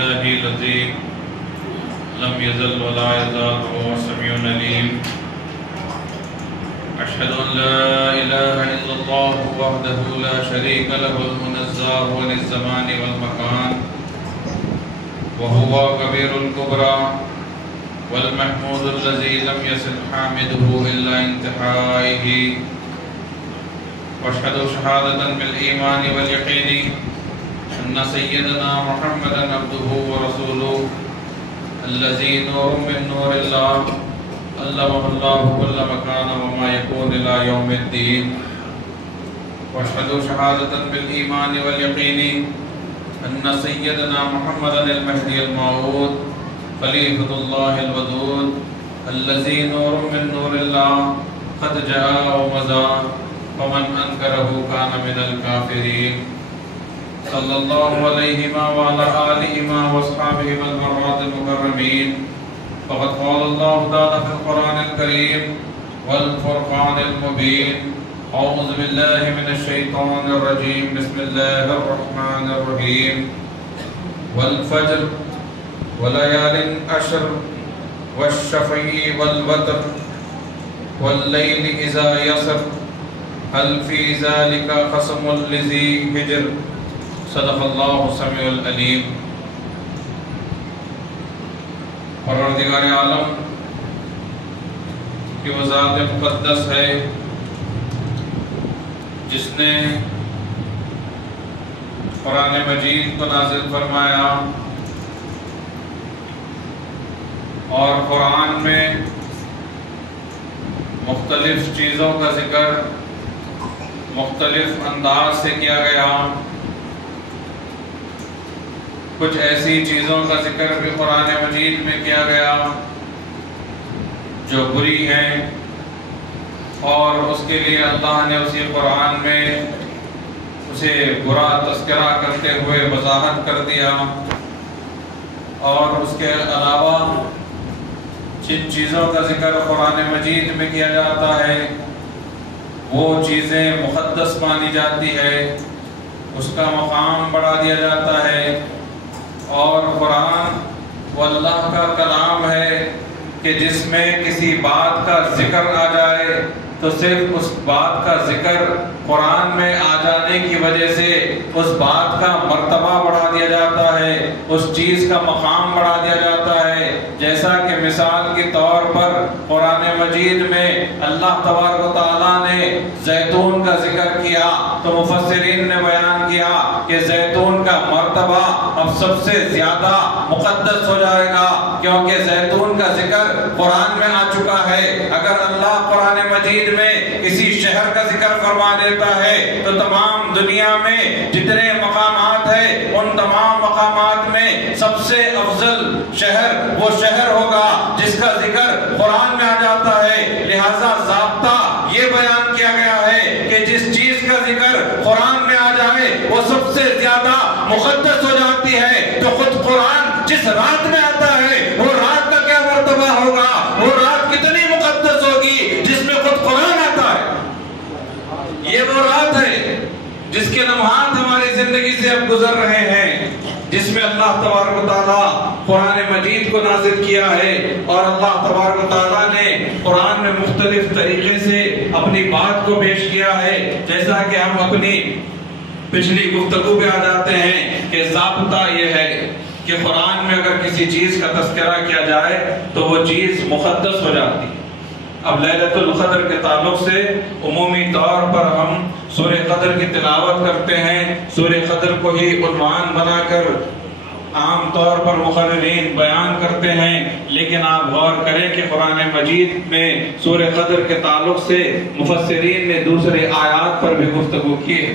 بالله العظيم لم يزل ولا يزال وهو السميع العليم أشهد أن لا إله إلا الله وحده لا شريك له المنزه عن الزمان والمكان وهو كبير الكبرى والمحمود الذي لم يصل حامده إلا انتهائه واشهد شهادة بالإيمان واليقين أن سيدنا محمدا عبده ورسوله الذي نور من نور الله علمه الله كل مكان وما يكون إلى يوم الدين واشهد شهادة بالإيمان واليقين أن سيدنا محمدا المهدي الموعود خليفة الله الودود الذي نور من نور الله قد جاء ومضى فمن أنكره كان من الكافرين صلى الله عليهما وعلى آلهما وأصحابهما المرات المكرمين فقد قال الله تعالى في القرآن الكريم والفرقان المبين أعوذ بالله من الشيطان الرجيم بسم الله الرحمن الرحيم والفجر وليال عشر والشفع والوتر والليل إذا يسر هل في ذلك قسم لذي حجر صدق اللہ السمیع العلیم۔ پروردگار عالم کی وہ ذات مقدس ہے جس نے قرآن مجید کو نازل فرمایا اور قرآن میں مختلف چیزوں کا ذکر مختلف انداز سے کیا گیا۔ کچھ ایسی چیزوں کا ذکر بھی قرآن مجید میں کیا گیا جو بری ہیں اور اس کے لیے اللہ نے اسی قرآن میں اسے برا تذکرہ کرتے ہوئے وضاحت کر دیا۔ اور اس کے علاوہ جن چیزوں کا ذکر قرآن مجید میں کیا جاتا ہے وہ چیزیں مقدس مانی جاتی ہے، اس کا مقام بڑھا دیا جاتا ہے۔ اور قرآن وہ اللہ کا کلام ہے کہ جس میں کسی بات کا ذکر آ جائے تو صرف اس بات کا ذکر قرآن میں آ جانے کی وجہ سے اس بات کا مرتبہ بڑھا دیا جاتا ہے، اس چیز کا مقام بڑھا دیا جاتا ہے۔ جیسا کہ مثال کے طور پر قرآن مجید میں اللہ تبارک و تعالیٰ نے زیتون کا ذکر کیا تو مفسرین نے بیان کیا کہ زیتون کا مرتبہ اب سب سے زیادہ مقدس ہو جائے گا کیونکہ زیتون کا ذکر قرآن میں آ چکا ہے۔ اگر اللہ قرآن مجید میں کسی شہر کا ذکر فرما دیتا ہے تو تمام دنیا میں جتنے مقامات ہیں ان تمام مقامات میں سب سے افضل شہر وہ شہر ہوگا جس کا ذکر قرآن میں آ جاتا ہے۔ لہذا ضابطہ یہ بیان کیا گیا ہے کہ جس چیز کا ذکر قرآن میں آ جائے وہ سب سے زیادہ مقدس ہو جاتی ہے۔ تو خود قرآن جس رات میں آتا ہے وہ رات کا کیا مرتبہ ہوگا، وہ رات کتنی مقدس ہوگی جس میں خود قرآن آتا ہے۔ یہ وہ رات ہے جس کے لمحات ہماری زندگی سے اب گزر رہے ہیں، جس میں اللہ تبارک و تعالیٰ قرآن مجید کو نازل کیا ہے۔ اور اللہ تبارک و تعالیٰ نے قرآن میں مختلف طریقے سے اپنی بات کو پیش کیا ہے۔ جیسا کہ ہم اپنی پچھلی گفتگو پہ آ جاتے ہیں کہ ضابطہ یہ ہے کہ قرآن میں اگر کسی چیز کا تذکرہ کیا جائے تو وہ چیز مقدس ہو جاتی ہے۔ اب لیلۃ القدر کے تعلق سے عمومی طور پر ہم سورہ قدر کی تلاوت کرتے ہیں، سورہ قدر کو ہی عنوان بنا کر عام طور پر مقررین بیان کرتے ہیں، لیکن آپ غور کریں کہ قرآن مجید میں سورہ قدر کے تعلق سے مفسرین نے دوسرے آیات پر بھی گفتگو کی ہے۔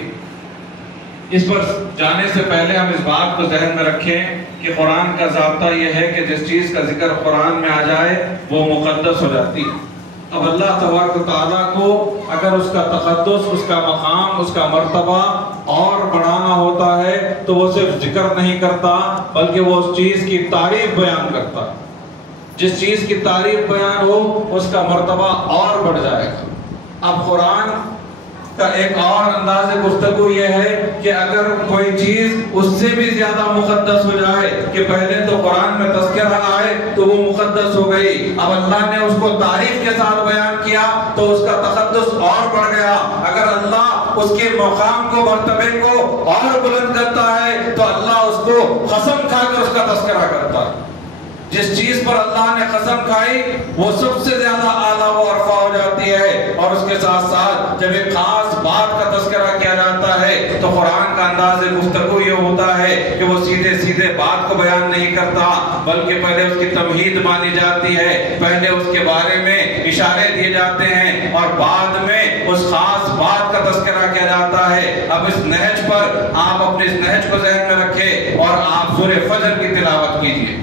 اس پر جانے سے پہلے ہم اس بات کو ذہن میں رکھیں کہ قرآن کا ضابطہ یہ ہے کہ جس چیز کا ذکر قرآن میں آ جائے وہ مقدس ہو جاتی ہے۔ اب اللہ تبارک و تعالیٰ کو اگر اس کا تقدس، اس کا مقام، اس کا مرتبہ اور بڑھانا ہوتا ہے تو وہ صرف ذکر نہیں کرتا بلکہ وہ اس چیز کی تعریف بیان کرتا ہے۔ جس چیز کی تعریف بیان ہو اس کا مرتبہ اور بڑھ جائے گا۔ اب قرآن کا ایک اور انداز گفتگو یہ ہے کہ اگر کوئی چیز اس سے بھی زیادہ مقدس ہو جائے کہ پہلے تو قرآن میں تذکرہ آئے تو وہ مقدس ہو گئی، اب اللہ نے اس کو تعریف کے ساتھ بیان کیا تو اس کا تقدس اور بڑھ گیا۔ اگر اللہ اس کے مقام کو، مرتبے کو اور بلند کرتا ہے تو اللہ اس کو قسم کھا کر اس کا تذکرہ کرتا ہے۔ جس چیز پر اللہ نے قسم کھائی وہ سب سے زیادہ اعلیٰ و ارفع ہو جاتی ہے، اور اس کے ساتھ ساتھ جب ایک خاص بات کا تذکرہ کیا جاتا ہے تو قرآن کا انداز گفتگو یہ ہوتا ہے کہ وہ سیدھے سیدھے بات کو بیان نہیں کرتا، بلکہ پہلے اس کی تمہید مانی جاتی ہے، پہلے اس کے بارے میں اشارے دیے جاتے ہیں اور بعد میں اس خاص بات کا تذکرہ کیا جاتا ہے۔ اب اس نہج پر آپ اپنے اس نہج کو ذہن میں رکھیں اور آپ سورہ فجر کی تلاوت کیجئے۔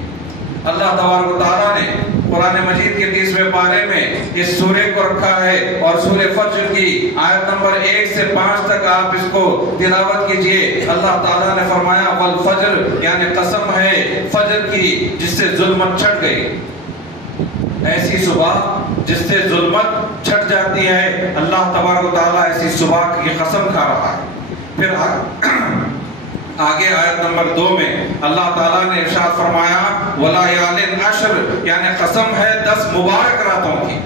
اللہ تبارک و تعالیٰ نے قرآن مجید کے 30ویں پارے میں اس سورے کو رکھا ہے، اور سورہ فجر کی آیت نمبر 1 سے 5 تک آپ اس کو تلاوت کیجئے۔ اللہ تعالیٰ نے فرمایا والفجر، یعنی قسم ہے فجر کی جس سے ظلمت چھٹ گئی، ایسی صبح جس سے ظلمت چھٹ جاتی ہے، اللہ تبارک و تعالیٰ ایسی صبح کی قسم کھا رہا ہے۔ پھر آگے آیت نمبر 2 میں اللہ تعالیٰ نے ارشاد فرمایا وَلَيَالٍ عَشْرٍ، یعنی قسم ہے 10 مبارک راتوں کی۔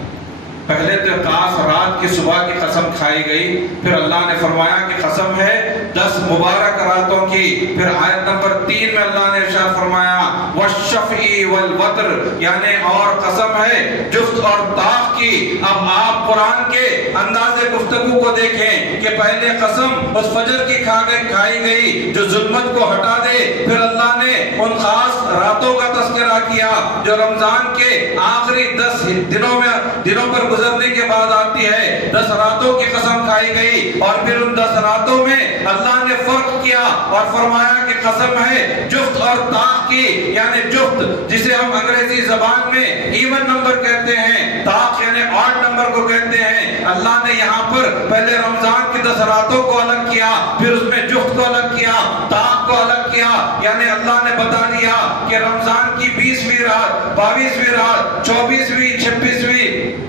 پہلے تو خاص رات کی صبح کی قسم کھائی گئی، پھر اللہ نے فرمایا کہ قسم ہے 10 مبارک راتوں کی۔ پھر آیت نمبر 3 میں اللہ نے ارشاد فرمایا وَالشَّفْعِ وَالْوَتْرِ، یعنی اور قسم ہے جفت اور طاق کی۔ اب آپ قرآن کے انداز گفتگو کو دیکھیں کہ پہلے قسم اس فجر کی کھائی گئی جو ظلمت کو ہٹا دے، پھر اللہ نے ان خاص راتوں کا تذکرہ کیا جو رمضان کے آخری 10 دنوں پر گزرنے کے بعد آتی ہے، 10 راتوں کی قسم کھائی گئی، اور پھر ان 10 راتوں میں اللہ نے فرق کیا اور فرمایا کہ قسم ہے جفت اور طاق کی، یعنی جفت جسے ہم انگریزی زبان میں ایون نمبر کہتے ہیں، طاق یعنی آڈ نمبر کو کہتے ہیں۔ اللہ نے یہاں پر پہلے رمضان کی 10 راتوں کو الگ کیا، پھر اس میں جفت کو الگ کیا، طاق کو الگ کیا، یعنی اللہ نے بتا دیا کہ رمضان کی 20ویں رات، 22ویں رات، 24ویں، 26ویں،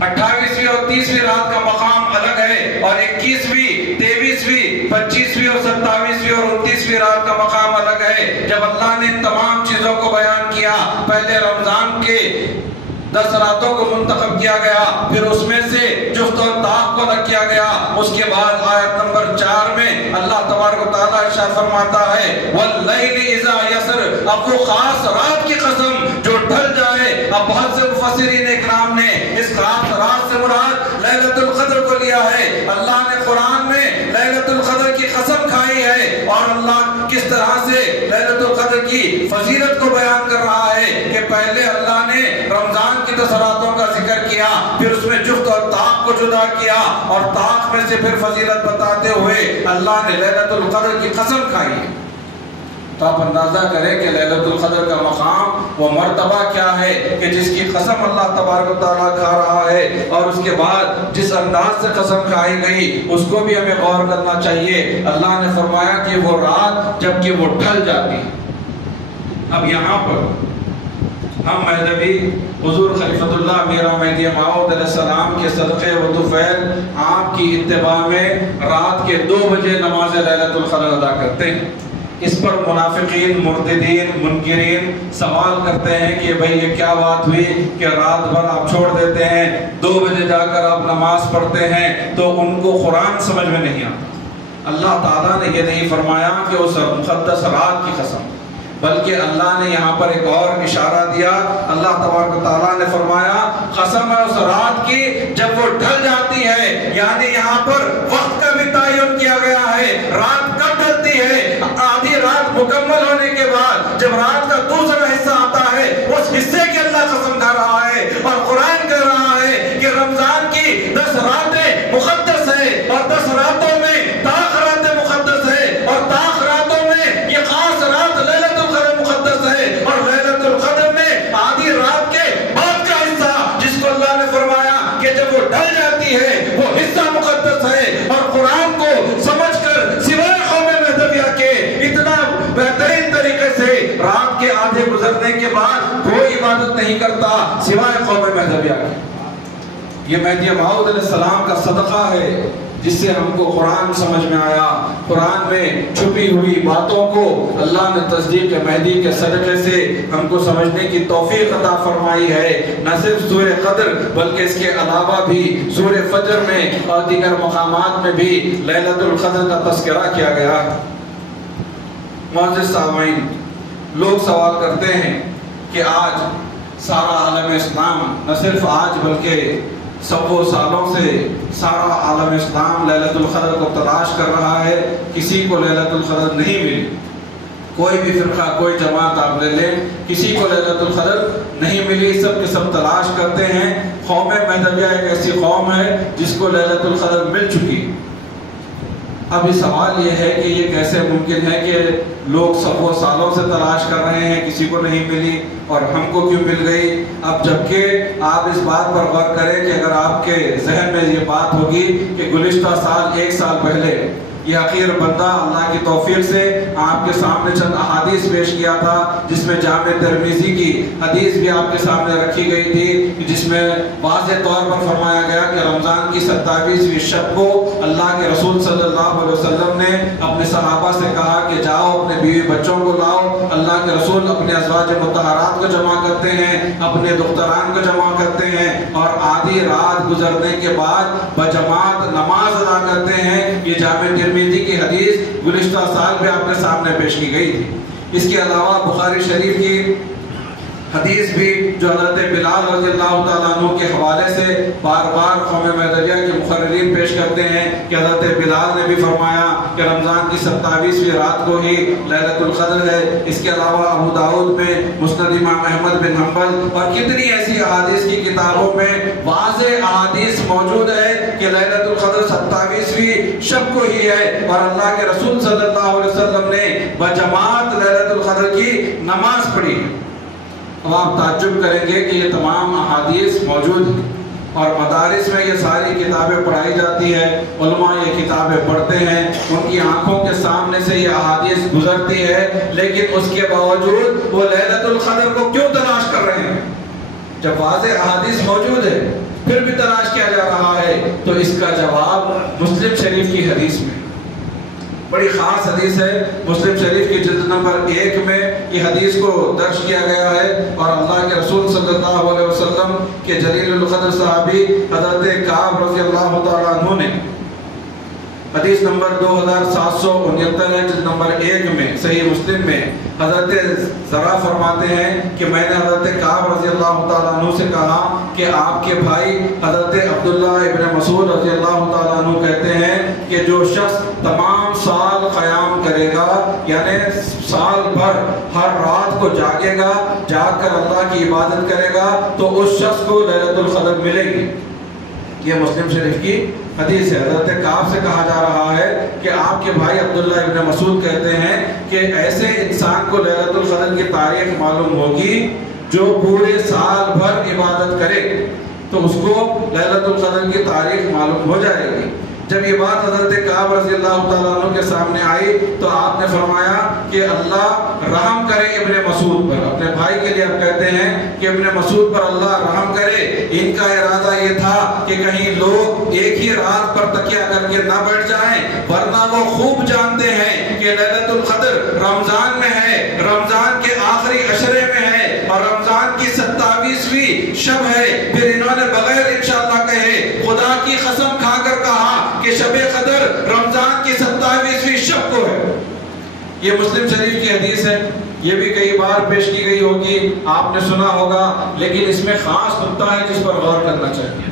28ویں اور 30ویں رات کا مقام الگ ہے، اور 21ویں، 23ویں، 25ویں اور 27ویں اور 29ویں رات کا مقام الگ ہے۔ جب اللہ نے تمام چیزوں کو بیان کیا، پہلے رمضان کے 10 راتوں کو منتخب کیا گیا، پھر اس میں سے جفت اور طاق کو الگ کیا گیا، اس کے بعد آیت نمبر 4 میں اللہ تبارک و تعالیٰ ارشاد فرماتا ہے وَاللَّيْلِ إِذَا يَسْرِ، اب وہ خاص رات کی قسم جو ڈھل جائے۔ اب بہت سے مفسرین اکرام نے اس خاص رات سے مراد لیلۃ القدر کو لیا ہے۔ اللہ نے قرآن میں لیلۃ القدر کی قسم کھائی ہے، اور اللہ کس طرح سے لیلۃ القدر کی فضیلت کو بیان کر رہا ہے کہ پہلے اللہ نے رمضان کی 10 راتوں کا ذکر کیا، پھر اس میں جفت اور طاق کو جدا کیا، اور طاق میں سے پھر فضیلت بتاتے ہوئے اللہ نے لیلۃ القدر کی قسم کھائی ہے۔ تو آپ اندازہ کریں کہ لیلۃ القدر کا مقام، وہ مرتبہ کیا ہے کہ جس کی قسم اللہ تبارک و تعالیٰ کھا رہا ہے، اور اس کے بعد جس انداز سے قسم کھائی گئی اس کو بھی ہمیں غور کرنا چاہیے۔ اللہ نے فرمایا کہ وہ رات جب کہ وہ ڈھل جاتی ہے۔ اب یہاں پر ہم مہدوی حضور خلیفۃ اللہ میرا مہدی موعود علیہ السلام کے صدقے و طفیل آپ کی اتباع میں رات کے 2 بجے نماز لیلۃ القدر ادا کرتے ہیں۔ اس پر منافقین، مرتدین، منکرین سوال کرتے ہیں کہ بھئی یہ کیا بات ہوئی کہ رات بھر آپ چھوڑ دیتے ہیں، 2 بجے جا کر آپ نماز پڑھتے ہیں، تو ان کو قرآن سمجھ میں نہیں آتا۔ اللہ تعالیٰ نے یہ نہیں فرمایا کہ اس مقدس رات کی قسم، بلکہ اللہ نے یہاں پر ایک اور اشارہ دیا۔ اللہ تبارک و تعالیٰ نے فرمایا قسم ہے اس رات کی جب وہ ڈھل جاتی ہے، یعنی یہاں پر وقت کا بھی تعین کیا گیا ہے۔ رات کب ڈھلتی ہے؟ آدھی رات مکمل ہونے کے بعد جب رات کا دوسرا حصہ آتا ہے، اس حصے کی اللہ قسم کھا رہا ہے، اور قرآن کہہ رہا ہے کہ رمضان کی 10 راتیں مقدس ہے، اور 10 راتوں میں طاق راتیں مقدس ہے، اور طاق راتوں میں یہ خاص رات لیلۃ القدر مقدس ہے، اور لیلۃ القدر میں آدھی رات کے بعد کا حصہ جس کو اللہ نے فرمایا کہ جب وہ ڈھل جاتی ہے وہ حصہ مقدس ہے۔ اور قرآن کو سمجھ کر سوائے قوم مہدویہ کے اتنا بہترین طریقے سے رات کے آدھے گزرنے کے بعد کوئی عبادت نہیں کرتا سوائے قوم مہدویہ کے۔ یہ مہدی موعود علیہ السلام کا صدقہ ہے جس سے ہم کو قرآن سمجھ میں آیا، قرآن میں چھپی ہوئی باتوں کو اللہ نے تصدیق مہدی کے صدقے سے ہم کو سمجھنے کی توفیق عطا فرمائی ہے۔ نہ صرف سورہ قدر بلکہ اس کے علاوہ بھی سورہ فجر میں اور دیگر مقامات میں بھی لیلۃ القدر کا تذکرہ کیا گیا۔ معزز سامعین، لوگ سوال کرتے ہیں کہ آج سارا عالم اسلام، نہ صرف آج بلکہ سو سالوں سے سارا عالم اسلام لیلۃ القدر کو تلاش کر رہا ہے، کسی کو لیلۃ القدر نہیں ملی۔ کوئی بھی فرقہ، کوئی جماعت آپ لے لیں، کسی کو لیلۃ القدر نہیں ملی، سب کے سب تلاش کرتے ہیں۔ قوم مہدویہ ایک ایسی قوم ہے جس کو لیلۃ القدر مل چکی۔ اب یہ سوال یہ ہے کہ یہ کیسے ممکن ہے کہ لوگ سو سالوں سے تلاش کر رہے ہیں، کسی کو نہیں ملی اور ہم کو کیوں مل گئی؟ اب جبکہ آپ اس بات پر غور کریں کہ اگر آپ کے ذہن میں یہ بات ہوگی کہ گزشتہ سال، ایک سال پہلے یہ حقیر بندہ اللہ کی توفیق سے آپ کے سامنے چند احادیث پیش کیا تھا، جس میں جامع ترمذی کی حدیث بھی آپ کے سامنے رکھی گئی تھی، جس میں واضح طور پر فرمایا گیا کہ رمضان کی 27ویں شب کو اللہ کے رسول صلی اللہ علیہ وسلم نے اپنے صحابہ سے کہا کہ جاؤ اپنے بیوی بچوں کو لاؤ۔ اللہ کے رسول اپنے ازواج مطہرات کو جمع کرتے ہیں، اپنے دختران کو جمع کرتے ہیں اور آدھی رات گزرنے کے بعد بجماعت نماز ادا کرتے ہیں۔ یہ جامع ترمذی کی حدیث گزشتہ سال بھی آپ کے سامنے پیش کی گئی تھی۔ اس کے علاوہ بخاری شریف کی حدیث بھی جو حضرت بلال رضی اللہ تعالیٰ عنہ کے حوالے سے بار بار قوم مہدویہ کے مقررین پیش کرتے ہیں کہ حضرت بلال نے بھی فرمایا کہ رمضان کی 27ویں رات کو ہی لیلۃ القدر ہے۔ اس کے علاوہ ابو داؤد میں، مسند امام احمد بن حنبل اور کتنی ایسی احادیث کی کتابوں میں واضح احادیث موجود ہے کہ لیلۃ القدر 27ویں شب کو ہی ہے اور اللہ کے رسول صلی اللہ علیہ وسلم نے بجماعت لیلۃ القدر کی نماز پڑھی ہے۔ اب آپ تعجب کریں گے کہ یہ تمام احادیث موجود ہیں اور مدارس میں یہ ساری کتابیں پڑھائی جاتی ہے، علماء یہ کتابیں پڑھتے ہیں، ان کی آنکھوں کے سامنے سے یہ احادیث گزرتی ہے، لیکن اس کے باوجود وہ لیلۃ القدر کو کیوں تلاش کر رہے ہیں؟ جب واضح احادیث موجود ہے پھر بھی تلاش کیا جا رہا ہے۔ تو اس کا جواب مسلم شریف کی حدیث میں، بڑی خاص حدیث ہے، مسلم شریف کی جلد نمبر 1 میں یہ حدیث کو درج کیا گیا ہے اور اللہ کے رسول صلی اللہ علیہ وسلم کے جلیل القدر صحابی حضرت کعب رضی اللہ تعالیٰ عنہ نے حدیث نمبر 2769 ہے، جلد نمبر 1 میں صحیح مسلم میں حضرت ذرا فرماتے ہیں کہ میں نے حضرت کعب رضی اللہ تعالیٰ عنہ سے کہا کہ آپ کے بھائی حضرت عبداللہ ابن مسعود رضی اللہ تعالیٰ عنہ کہتے ہیں کہ جو شخص تمام سال قیام کرے گا، یعنی سال بھر ہر رات کو جاگے گا، جاگ کر اللہ کی عبادت کرے گا تو اس شخص کو لیلۃ القدر ملے گی۔ یہ مسلم شریف کی حدیث ہے۔ حضرت کعب سے کہا جا رہا ہے کہ آپ کے بھائی عبداللہ ابن مسعود کہتے ہیں کہ ایسے انسان کو لیلۃ القدر کی تاریخ معلوم ہوگی جو پورے سال بھر عبادت کرے تو اس کو لیلۃ القدر کی تاریخ معلوم ہو جائے گی۔ جب یہ بات حضرت کعب رضی اللہ تعالیٰ عنہ کے سامنے آئی تو آپ نے فرمایا کہ اللہ رحم کرے ابن مسعود پر۔ اپنے بھائی کے لیے آپ کہتے ہیں کہ ابن مسعود پر اللہ رحم کرے۔ ان کا ارادہ یہ تھا کہ کہیں لوگ ایک ہی رات پر تکیہ کر کے نہ بیٹھ جائیں، ورنہ وہ خوب جانتے ہیں کہ لیلۃ القدر رمضان میں ہے، رمضان کے آخری عشرے میں ہے اور رمضان کی 27ویں شب ہے۔ پھر انہوں نے بغیر انشاءاللہ کہے خدا کی قسم کھا کر کہا کہ شب قدر رمضان کی 27ویں شب کو ہے۔ یہ مسلم شریف کی حدیث ہے، یہ بھی کئی بار پیش کی گئی ہوگی، آپ نے سنا ہوگا، لیکن اس میں خاص نقطہ ہے جس پر غور کرنا چاہیے۔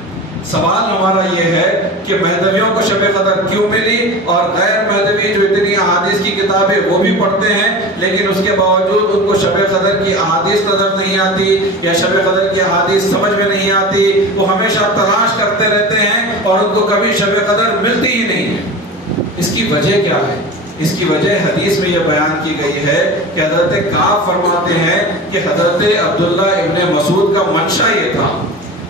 سوال ہمارا یہ ہے کہ مہدویوں کو شب قدر کیوں ملی اور غیر مہدوی جو اتنی احادیث کی کتابیں وہ بھی پڑھتے ہیں لیکن اس کے باوجود ان کو شب قدر کی احادیث نظر نہیں آتی یا شب قدر کی احادیث سمجھ میں نہیں آتی، وہ ہمیشہ تلاش کرتے رہتے ہیں اور ان کو کبھی شب قدر ملتی ہی نہیں ہے۔ اس کی وجہ کیا ہے؟ اس کی وجہ حدیث میں یہ بیان کی گئی ہے کہ حضرت کعب فرماتے ہیں کہ حضرت عبداللہ ابن مسعود کا منشا یہ تھا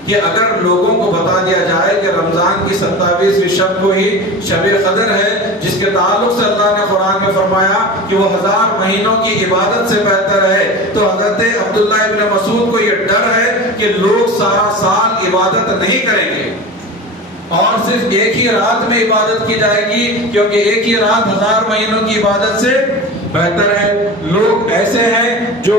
کہ اگر لوگوں کو بتا دیا جائے کہ رمضان کی 27ویں شب کو ہی شب قدر ہے، جس کے تعلق سے اللہ نے قرآن میں فرمایا کہ وہ 1000 مہینوں کی عبادت سے بہتر ہے، تو حضرت عبداللہ ابن مسعود کو یہ ڈر ہے کہ لوگ سارا سال عبادت نہیں کریں گے، اور صرف ایک ہی رات میں عبادت کی جائے گی، کیونکہ ایک ہی رات 1000 مہینوں کی عبادت سے بہتر ہے۔ لوگ ایسے ہیں جو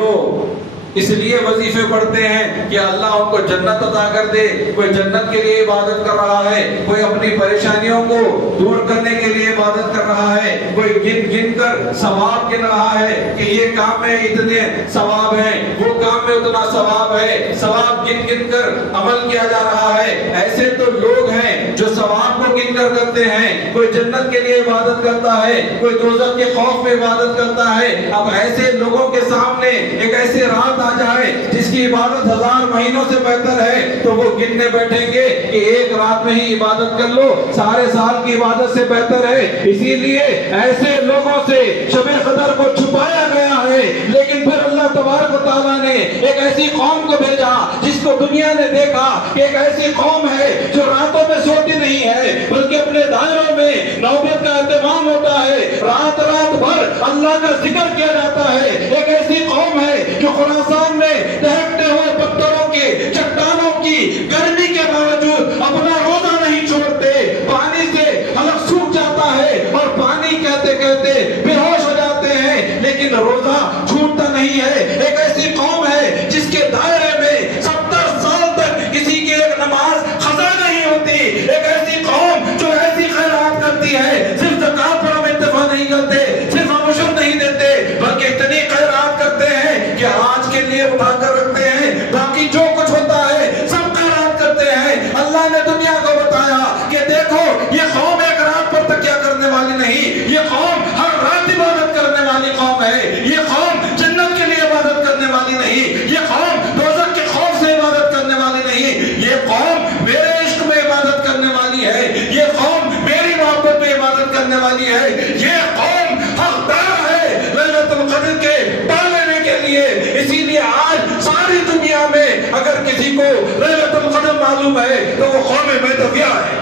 اس لیے وظیفے پڑھتے ہیں کہ اللہ ان کو جنت عطا کر دے، کوئی جنت کے لیے عبادت کر رہا ہے، کوئی اپنی پریشانیوں کو دور کرنے کے لیے عبادت کر رہا ہے، کوئی گن گن کر ثواب گن رہا ہے کہ یہ کام میں اتنے ثواب ہیں، وہ کام میں اتنا ثواب ہے، ثواب گن گن کر عمل کیا جا رہا ہے۔ ایسے تو لوگ ہیں جو ثواب کو گن کر کرتے ہیں، کوئی جنت کے لیے عبادت کرتا ہے، کوئی دوزخ کے خوف میں عبادت کرتا ہے۔ اب ایسے لوگوں کے سامنے ایک ایسی رات آ جائے جس کی عبادت 1000 مہینوں سے بہتر ہے، تو وہ گننے بیٹھیں گے کہ ایک رات میں ہی عبادت کر لو، سارے سال کی عبادت سے بہتر ہے۔ اسی لیے ایسے لوگوں سے شب قدر کو چھپایا گیا ہے، لیکن پھر اللہ تبارک و تعالیٰ نے ایک ایسی قوم کو بھیجا جس کو دنیا نے دیکھا کہ ایک ایسی قوم ہے جو راتوں میں سوتی نہیں ہے، بلکہ اپنے دائروں میں نوبت کا اہتمام ہوتا ہے، رات رات بھر اللہ کا ذکر کیا جاتا ہے۔ ایک ایسی قوم ہے جو خراسان میں دہکتے ہوئے پتھروں کے چٹانوں کی گرمی کے باوجود اپنا روزہ نہیں چھوڑتے، پانی سے حلق سوکھ جاتا ہے اور پانی کہتے کہتے بے ہوش ہو جاتے ہیں، لیکن روزہ چھوٹتا نہیں ہے۔ ایک ایسی قوم ہے جس کے دائرے میں 70 سال تک کسی کی ایک نماز قضا نہیں ہوتی۔ ایک ایسی قوم جو ایسی خیرات کرتی ہے، صرف زکات پر ہم اتفاق نہیں کرتے، صرف ہم عشر نہیں دیتے، بلکہ اتنی خیرات کرتے ہیں کہ آج کے لیے اٹھا کر رکھتے ہیں، باقی جو کچھ ہوتا ہے سب خیرات کرتے ہیں۔ اللہ نے دنیا کو بتایا کہ دیکھو یہ قوم ایک رات پر تکیہ کرنے والی نہیں، یہ قوم ہر رات عبادت کرنے والی قوم ہے، یہ قوم جنت کے لیے عبادت کرنے والی نہیں، یہ قوم دوزخ کے خوف سے عبادت کرنے والی نہیں، یہ قوم میرے عشق میں عبادت کرنے والی ہے، یہ قوم میری محبت میں عبادت کرنے والی ہے، یہ قوم حقدار ہے لیلۃ القدر کے پانے کے لیے۔ اسی لیے آج ساری دنیا میں اگر کسی کو لیلۃ القدر معلوم ہے تو وہ قوم بیتویہ ہے۔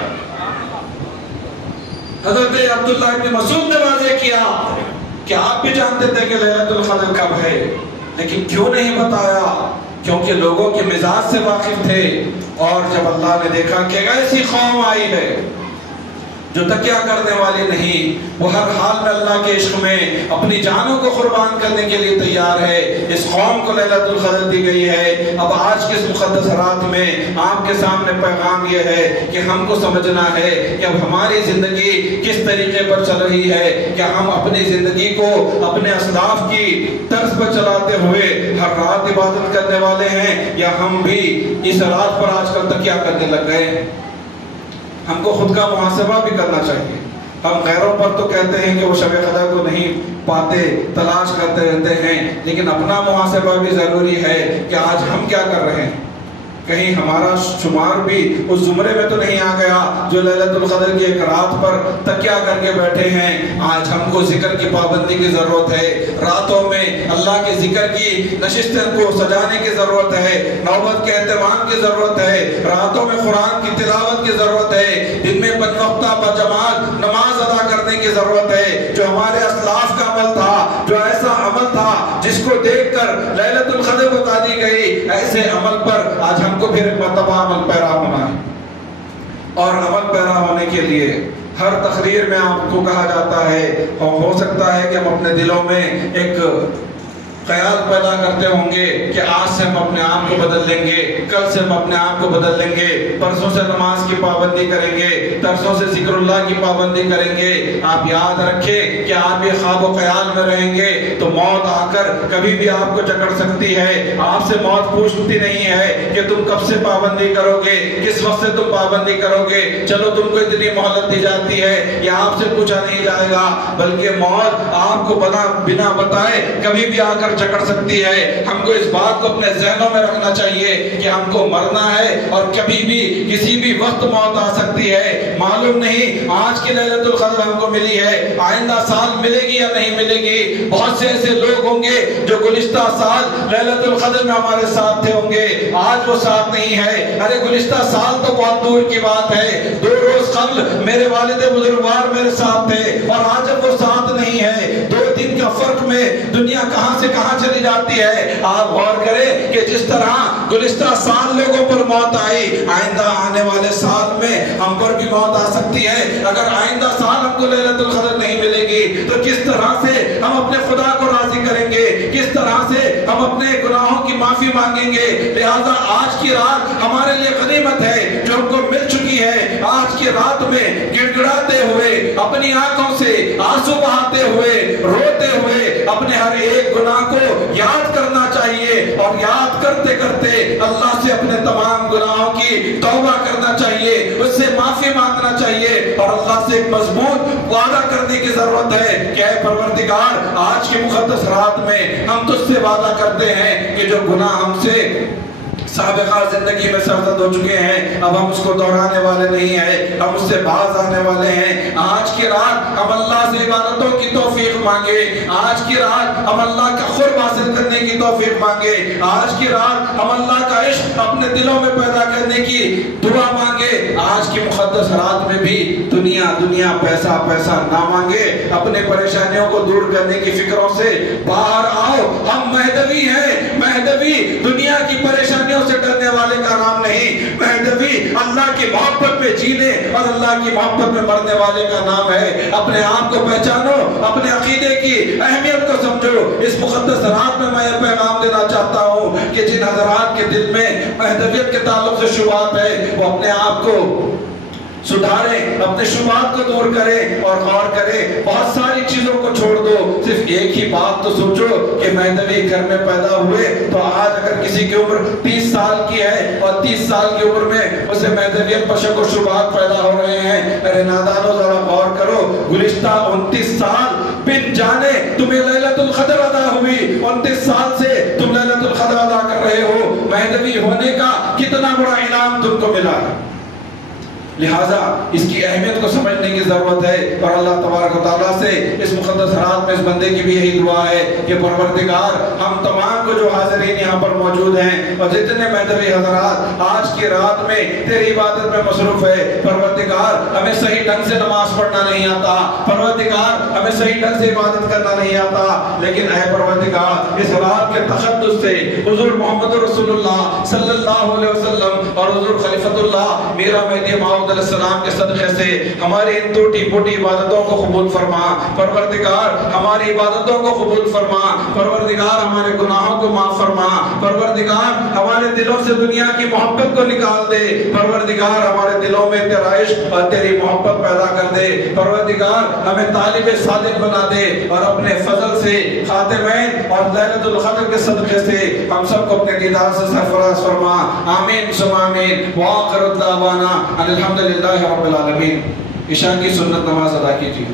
حضرت عبداللہ ابن مسعود نے واضح کیا کہ آپ بھی جانتے تھے کہ لیلۃ القدر کب ہے، لیکن کیوں نہیں بتایا؟ کیونکہ لوگوں کے مزاج سے واقف تھے، اور جب اللہ نے دیکھا کہ ایسی قوم آئی ہے جو تکیہ کرنے والی نہیں، وہ ہر حال میں اللہ کے عشق میں اپنی جانوں کو قربان کرنے کے لیے تیار ہے، اس قوم کو لیلۃ القدر دی گئی ہے۔ اب آج کے اس مقدس رات میں آپ کے سامنے پیغام یہ ہے کہ ہم کو سمجھنا ہے کہ اب ہماری زندگی کس طریقے پر چل رہی ہے، کہ ہم اپنی زندگی کو اپنے اسلاف کی طرز پر چلاتے ہوئے ہر رات عبادت کرنے والے ہیں، یا ہم بھی اس رات پر آج کل تکیہ کرنے لگ گئے۔ ہم کو خود کا محاسبہ بھی کرنا چاہیے۔ ہم غیروں پر تو کہتے ہیں کہ وہ شب قدر کو نہیں پاتے، تلاش کرتے رہتے ہیں، لیکن اپنا محاسبہ بھی ضروری ہے کہ آج ہم کیا کر رہے ہیں، کہیں ہمارا شمار بھی اس زمرے میں تو نہیں آ گیا جو لیلۃ القدر کی ایک رات پر تکیہ کر کے بیٹھے ہیں۔ آج ہم کو ذکر کی پابندی کی ضرورت ہے، راتوں میں اللہ کے ذکر کی نشستیں کو سجانے کی ضرورت ہے، نوبت کے اہتمام کی ضرورت ہے، راتوں میں قرآن کی تلاوت کی ضرورت ہے، دن میں 5 وقتہ بجماعت نماز ادا کرنے کی ضرورت ہے۔ جو ہمارے اسلاف کا عمل تھا، جو ایسا عمل تھا جس کو دیکھ کر لیلۃ القدر بتا دی گئی، ایسے عمل پر آج ہم کو پھر ایک مرتبہ عمل پیرا ہونا ہے۔ اور عمل پیرا ہونے کے لیے ہر تقریر میں آپ کو کہا جاتا ہے، اور ہو سکتا ہے کہ ہم اپنے دلوں میں ایک خیال پیدا کرتے ہوں گے کہ آج سے ہم اپنے آپ کو بدل لیں گے، کل سے ہم اپنے آپ کو بدل لیں گے، پرسوں سے نماز کی پابندی کریں گے، ترسوں سے ذکر اللہ کی پابندی کریں گے۔ آپ یاد رکھیں کہ آپ یہ خواب و خیال میں رہیں گے تو موت آ کر کبھی بھی آپ کو جکڑ سکتی ہے۔ آپ سے موت پوچھتی نہیں ہے کہ تم کب سے پابندی کرو گے، کس وقت سے تم پابندی کرو گے، چلو تم کو اتنی مہلت دی جاتی ہے، یہ آپ سے پوچھا نہیں جائے گا، بلکہ موت آپ کو بنا بتائے کبھی بھی آ کر جکڑ سکتی ہے۔ ہم کو اس بات کو اپنے ذہنوں میں رکھنا چاہیے کہ ہم کو مرنا ہے، اور کبھی بھی کسی بھی وقت موت آ سکتی ہے۔ معلوم نہیں آج کی لیلۃ القدر ہم کو ملی ہے، آئندہ سال ملے گی یا نہیں ملے گی۔ بہت سے ایسے لوگ ہوں گے جو گزشتہ سال لیلۃ القدر میں ہمارے ساتھ تھے ہوں گے، آج وہ ساتھ نہیں ہے۔ ارے گزشتہ سال تو بہت دور کی بات ہے، 2 روز قبل میرے والد بزرگوار میرے ساتھ تھے، اور آج جب وہ ساتھ نہیں ہے، 2 دن کا فرق میں دنیا کہاں سے کہاں چلی جاتی ہے۔ آپ غور کریں کہ جس طرح گزشتہ سال لوگوں پر موت آئی، آئندہ آنے والے سال میں ہم پر بھی موت آ سکتی ہے۔ اگر آئندہ سال ہم کو لیلۃ القدر نہیں ملے گی تو کس طرح سے ہم اپنے خدا کو راضی کریں گے، کس طرح سے ہم اپنے گناہوں کی معافی مانگیں گے؟ لہذا آج کی رات ہمارے لیے غنیمت ہے جو ہم کو مل چکی ہے۔ آج کی رات میں گڑ گڑاتے ہوئے، اپنی آنکھوں سے آنسو بہاتے ہوئے، روتے ہوئے اپنے ہر ایک گناہ کو یاد کرنا چاہیے، اور یاد کرتے کرتے اللہ سے اپنے تمام گناہوں کی توبہ کرنا چاہیے، اس سے معافی مانگنا چاہیے، اور اللہ سے ایک مضبوط وعدہ کرنے کی ضرورت ہے کہ اے پروردگار، آج کی مقدس رات میں ہم تجھ سے وعدہ کرتے ہیں کہ جو گناہ ہم سے سابقہ زندگی میں سرزد ہو چکے ہیں، اب ہم اس کو دہرانے والے نہیں ہیں، ہم اس سے باز آنے والے ہیں۔ آج کی رات ہم اللہ سے عبادتوں کی توفیق مانگے، آج کی رات ہم اللہ کا قرب حاصل کرنے کی توفیق مانگے، آج کی رات ہم اللہ کا عشق اپنے دلوں میں پیدا کرنے کی دعا مانگے۔ آج کی مقدس رات میں بھی دنیا دنیا پیسہ پیسہ نہ مانگے، اپنے پریشانیوں کو دور کرنے کی فکروں سے باہر آؤ۔ ہم مہدوی ہیں، مہدوی دنیا کی پریشانیوں سے ڈرنے والے کا نام نہیں، مہدوی اللہ کی محبت میں جینے اور اللہ کی محبت میں مرنے والے کا نام ہے۔ اپنے آپ کو پہچانو، اپنے عقیدے کی اہمیت کو سمجھو۔ اس مقدس رات میں یہ پیغام دینا چاہتا ہوں کہ جن حضرات کے دل میں مہدویت کے تعلق سے شبہات ہے، وہ اپنے آپ کو سدھاریں، اپنے شبہات کو دور کریں اور غور کریں، بہت ساری چیزوں کو چھوڑ دو، صرف ایک ہی بات تو سوچو کہ مہدوی گھر میں پیدا ہوئے تو آج اگر کسی کی عمر 30 سال کی ہے اور 30 سال کی عمر میں اسے مہدویت پر شک و شبہات پیدا ہو رہے ہیں، ارے نادانو ذرا غور کرو، گزشتہ 29 سال بن جانے تمہیں لیلۃ القدر ادا ہوئی، 29 سال سے تم لیلۃ القدر ادا کر رہے ہو، مہدوی ہونے کا کتنا بڑا انعام تم کو ملا ہے۔ لہٰذا اس کی اہمیت کو سمجھنے کی ضرورت ہے، اور اللہ تبارک و تعالیٰ سے اس مقدس رات میں اس بندے کی بھی یہی دعا ہے کہ پروردگار، ہم تمام کو جو حاضرین یہاں پر موجود ہیں اور جتنے مہدوی حضرات آج کی رات میں تیری عبادت میں مصروف ہے، پروردگار ہمیں صحیح ڈھنگ سے نماز پڑھنا نہیں آتا، پروردگار ہمیں صحیح ڈھنگ سے عبادت کرنا نہیں آتا، لیکن اے پروردگار اس رات کے تقدس سے حضور محمد رسول اللہ صلی اللہ علیہ وسلم اور حضور خلیفۃ اللہ میرا مہدی موعود علیہ السلام کے صدقے سے ہماری ان ٹوٹی پھوٹی عبادتوں کو قبول فرما، پروردگار ہماری عبادتوں کو قبول فرما، پروردگار ہمارے گناہوں کو معاف فرما، پروردگار ہمارے دلوں سے دنیا کی محبت کو نکال دے، پروردگار ہمارے دلوں میں تیرا عشق اور تیری محبت پیدا کر دے، پروردگار ہمیں طالب صادق بنا دے، اور اپنے فضل سے خاتمین اور لیلۃ القدر کے صدقے سے ہم سب کو اپنے دیدار سے سرفراز فرما، آمین ثم آمین، وآخر دعوانا الحمدللہ رب العالمین۔ عشاء کی سنت نماز ادا کیجیے۔